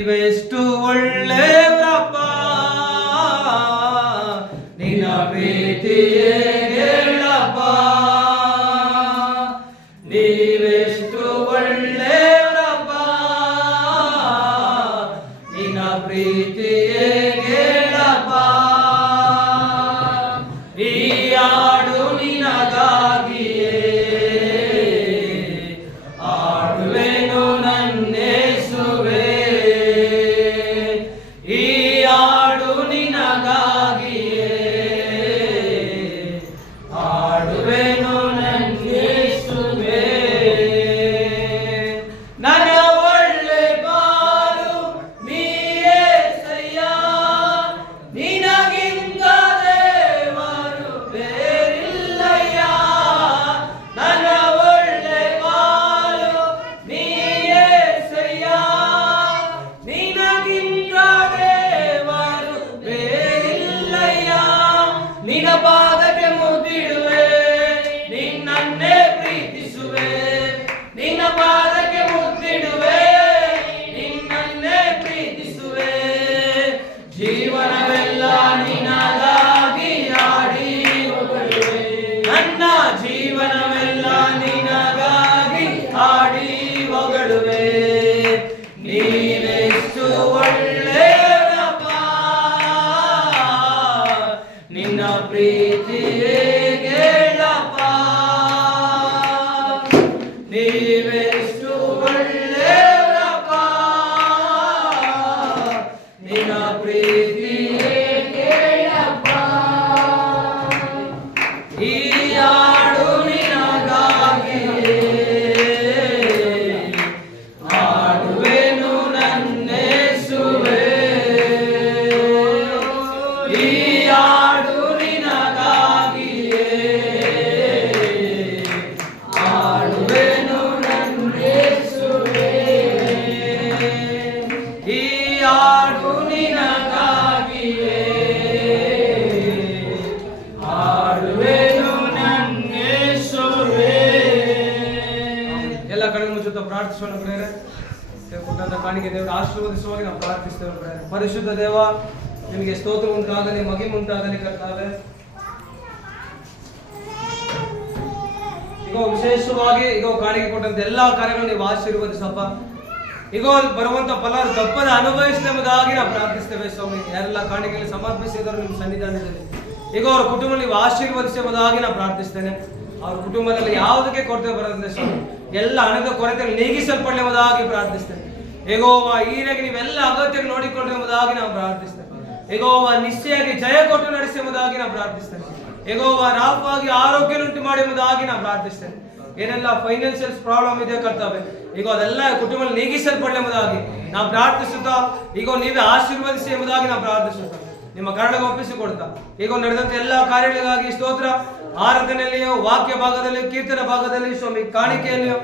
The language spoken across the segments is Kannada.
ನೀವೆಷ್ಟು ಒಳ್ಳೆಯವರಪ್ಪ, ನಿನ್ನ ಪ್ರೀತಿಯೇ ಹೇಳಪ್ಪ. ನೀವೆಷ್ಟು ಒಳ್ಳೆಯವರಪ್ಪ, ನಿನ್ನ ಪ್ರೀತಿಯೇ ಹೇಳಪ್ಪ. ಈ ಹಾಡು ನಿನಗಾಗಿಯೇ ಆಡುವೆನು ನನ್ನೇಸುವೆ. ಈ ಹಾಡು ನಿನಗಾಗಿಯೇ ಆಡುವೆನು ನನ್ನೇಸುವೆ. ನನ್ನ ಒಳ್ಳೆ ಬಾಳು ನೀಯೇಸಯ್ಯ, ನಿನಗಿಂತ ದೇವರು ಬೇರಿಲ್ಲಯ್ಯ. ನನ್ನ ಒಳ್ಳೆ ಬಾಳು ನೀಯೇಸಯ್ಯ, ನಿನಗಿಂತ ದೇವರು ಬೇರಿಲ್ಲಯ್ಯ. ನಿನ್ನ ಪಾದಕ್ಕೆ ಮುದ್ದಿಡುವೆ, ನಿನ್ನನ್ನೇ ಪ್ರೀತಿಸುವೆ. ನಿನ್ನ ಪಾದಕ್ಕೆ ಮುದ್ದಿಡುವೆ, ನಿನ್ನನ್ನೇ ಪ್ರೀತಿಸುವೆ. ಜೀವನವೆಲ್ಲ ನಿನಗಾಗಿ ಹಾಡಿ ಹೊಗಳುವೆ. ನನ್ನ ಜೀವನವೆಲ್ಲ ನಿನಗಾಗಿ ಹಾಡಿ ಹೊಗಳುವೆ. ನೀವೆಷ್ಟು ಒಳ್ಳೆಯವರಪ್ಪ, ನಿನ್ನ ಪ್ರೀತಿಯೇ ಹೇಳಪ್ಪ. ನೀವೆಷ್ಟು ಒಳ್ಳೆಯವರಪ್ಪ, ನಿನ್ನ ಪ್ರೀತಿಯೇ ಹೇಳಪ್ಪ. ಈ ಹಾಡು ನಿನಗಾಗಿಯೇ ಆಡುವೆನು ನನ್ನೇಸುವೆ. ಈ ಹಾಡು ನಿನಗಾಗಿಯೇ ಆಡುವೆನು ನನ್ನೇಸುವೆ. ಈ ಹಾಡು ನಿನಗಾಗಿಯೇ ಆಡುವೆನು ನನ್ನೇಸುವೆ. ಎಲ್ಲ ಕಡೆ ಮುಚ್ಚುತ್ತಾ ಪ್ರಾರ್ಥಿಸೋಣ ಪ್ರೇರೆ. ಕೊಟ್ಟಂತ ಕಾಣಿಕೆ ದೇವರು ಆಶೀರ್ವದಿಸುವಾಗ ನಾವು ಪ್ರಾರ್ಥಿಸ್ತೇವೆ ಪ್ರೇರೆ. ಪರಿಶುದ್ಧ ದೇವ, ನಿಮಗೆ ಸ್ತೋತ್ರ ಉಂಟಾಗಲಿ, ಮಹಿಮೆ ಉಂಟಾಗಲಿ ಕರ್ತಾವೆ. ಈಗ ವಿಶೇಷವಾಗಿ ಈಗ ಕಾಣಿಕೆ ಕೊಟ್ಟಂತ ಎಲ್ಲಾ ಕಾರ್ಯಗಳು ನೀವು ಆಶೀರ್ವದಿಸಪ್ಪ. ಈಗ ಬರುವಂತ ಫಲ ತಪ್ಪದ ಅನುಭವಿಸಲೆಂಬುದಾಗಿ ನಾವು ಪ್ರಾರ್ಥಿಸ್ತೇವೆ ಸ್ವಾಮಿ. ಯಾರೆಲ್ಲ ಕಾಣಿಕೆಯಲ್ಲಿ ಸಮರ್ಪಿಸಿದರು ನಿಮ್ಮ ಸನ್ನಿಧಾನದಲ್ಲಿ, ಈಗ ಅವ್ರ ಕುಟುಂಬ ನೀವು ಆಶೀರ್ವದಿಸುವುದಾಗಿ ನಾವು ಪ್ರಾರ್ಥಿಸ್ತೇನೆ. ಅವ್ರ ಕುಟುಂಬದಲ್ಲಿ ಯಾವುದಕ್ಕೆ ಕೊರತೆ ಬರೋದಿಲ್ಲ ಸ್ವಾಮಿ. ಎಲ್ಲ ಹಣದ ಕೊರತೆ ನೀಗಿಸಲ್ಪಡುವುದಾಗಿ ಪ್ರಾರ್ಥಿಸ್ತೇನೆ. ಹೇಗೋವ ಈರೆಗೆ ನೀವೆಲ್ಲ ಅಗತ್ಯ ನೋಡಿಕೊಳ್ಳುವುದಾಗಿ ನಾವು ಪ್ರಾರ್ಥಿಸ್ತೇವೆ. ಹೇಗೋವ ನಿಶ್ಚಯಾಗಿ ಜಯ ಕೊಟ್ಟು ನಡೆಸುವುದಾಗಿ ನಾವು ಪ್ರಾರ್ಥಿಸ್ತೇನೆ. ಹೇಗೋವ ರಾಫಾಗಿ ಆರೋಗ್ಯನುಂಟು ಮಾಡುವುದಾಗಿ ನಾವು ಪ್ರಾರ್ಥಿಸ್ತೇನೆ. ಏನೆಲ್ಲ ಫೈನಾನ್ಷಿಯಲ್ ಪ್ರಾಬ್ಲಮ್ ಇದೆ ಕರ್ತವೆ, ಈಗ ಅದೆಲ್ಲ ಕುಟುಂಬ ನೀಗಿಸಲ್ಪಡುವುದಾಗಿ ನಾವು ಪ್ರಾರ್ಥಿಸುತ್ತಾ, ಈಗ ನೀವೇ ಆಶೀರ್ವದಿಸಿ ಎಂಬುದಾಗಿ ನಾವು ಪ್ರಾರ್ಥಿಸುತ್ತಾ ನಿಮ್ಮ ಕರುಣೆಗೆ ಒಪ್ಪಿಸಿಕೊಡ್ತಾ, ಈಗ ನಡೆದಂತ ಎಲ್ಲ ಕಾರ್ಯಗಳಿಗಾಗಿ ಸ್ತೋತ್ರ. ಆರಾಧನೆಯಲ್ಲಿಯೋ, ವಾಕ್ಯ ಭಾಗದಲ್ಲಿ, ಕೀರ್ತನ ಭಾಗದಲ್ಲಿ, ಸ್ವಾಮಿ ಕಾಣಿಕೆಯಲ್ಲಿಯೋ,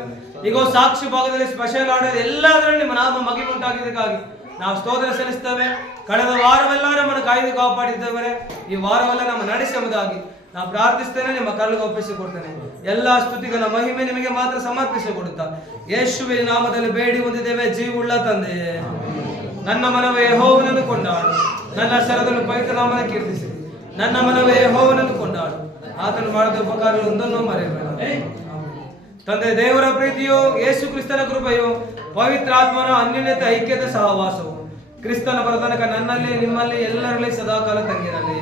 ಈಗ ಸಾಕ್ಷಿ ಭಾಗದಲ್ಲಿ, ಸ್ಪೆಷಲ್ ಆರ್ಡರ್ ಎಲ್ಲದರಲ್ಲಿ ನಿಮ್ಮ ನಾಮ ಮಹಿಮೆ ಉಂಟಾಗಿದ್ದಕ್ಕಾಗಿ ನಾವು ಸ್ತೋತ್ರ ಸಲ್ಲಿಸ್ತೇವೆ. ಕಳೆದ ವಾರವೆಲ್ಲ ನಮ್ಮನ್ನು ಕಾಯ್ದು ಕಾಪಾಡಿದ್ದೇವೆ. ಈ ವಾರವೆಲ್ಲ ನಮ್ಮ ನಡೆಸುವುದಾಗಿ ನಾವು ಪ್ರಾರ್ಥಿಸ್ತೇನೆ, ನಿಮ್ಮ ಕರುಳಿಗೆ ಒಪ್ಪಿಸಿಕೊಡ್ತೇನೆ. ಎಲ್ಲಾ ಸ್ತುತಿಗಳ ಮಹಿಮೆ ನಿಮಗೆ ಮಾತ್ರ ಸಮರ್ಪಿಸಿಕೊಡುತ್ತಾ ಯೇಸುವಿನ ನಾಮದಲ್ಲಿ ಬೇಡಿ ಹೊಂದಿದ್ದೇವೆ ಜೀವವುಳ್ಳ ತಂದೆಯೇ. ನನ್ನ ಮನವೇ ಯೆಹೋವನನ್ನು ಕೊಂಡಾಡು, ನನ್ನ ಶರದನ್ನು ಪವಿತ್ರ ನಾಮದ ಕೀರ್ತಿಸಿ. ನನ್ನ ಮನವೇ ಯೆಹೋವನನ್ನು ಕೊಂಡಾಡು, ಆತನು ಮಾಡಿದ ಉಪಕಾರಗಳು ಒಂದನ್ನು ಮರೆಯಬೇಡ. ತಂದೆ ದೇವರ ಪ್ರೀತಿಯು, ಯೇಸು ಕ್ರಿಸ್ತನ ಕೃಪೆಯು, ಪವಿತ್ರ ಆತ್ಮನ ಅನ್ಯೋನ್ಯತೆ ಐಕ್ಯತೆ ಸಹವಾಸವು ಕ್ರಿಸ್ತನ ಬರತನಕ ನನ್ನಲ್ಲಿ ನಿಮ್ಮಲ್ಲಿ ಎಲ್ಲರಲ್ಲಿ ಸದಾಕಾಲ ತಂಗಿರಲಿ.